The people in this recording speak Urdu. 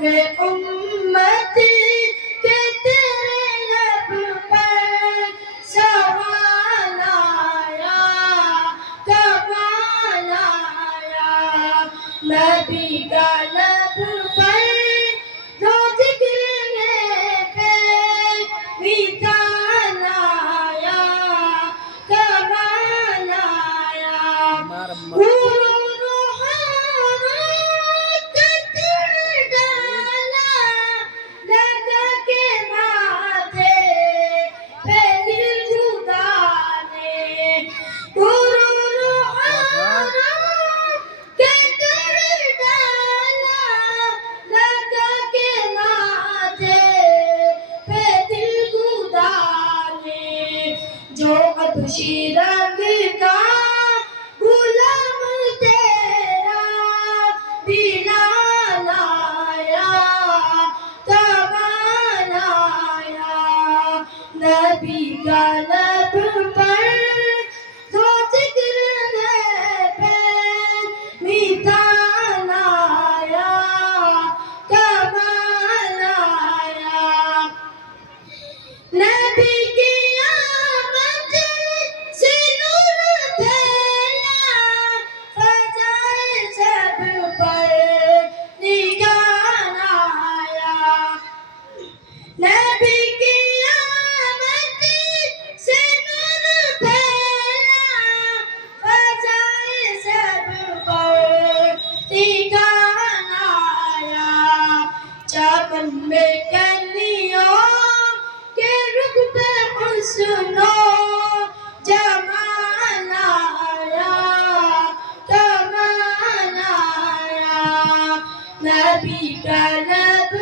ہوئے امتی کہ تیرے لب پر سوال آیا، کمال آیا، نبی کا لب پر جو ذکر پہ مثال آیا، کمال آیا۔ جو ابشی رنگ کا غلام تیرا بلال آیا، کمال آیا، نبی کا لب پر جو ذکر پہ مثال آیا، کمال آیا، نبی کی نبی کی آمد سے نور پھیلا، فضائے سب پر ٹھکانہ آیا، چمن میں کلیوں کے رخ پہ حسن و جمال آیا، کمال آیا، نبی کا لب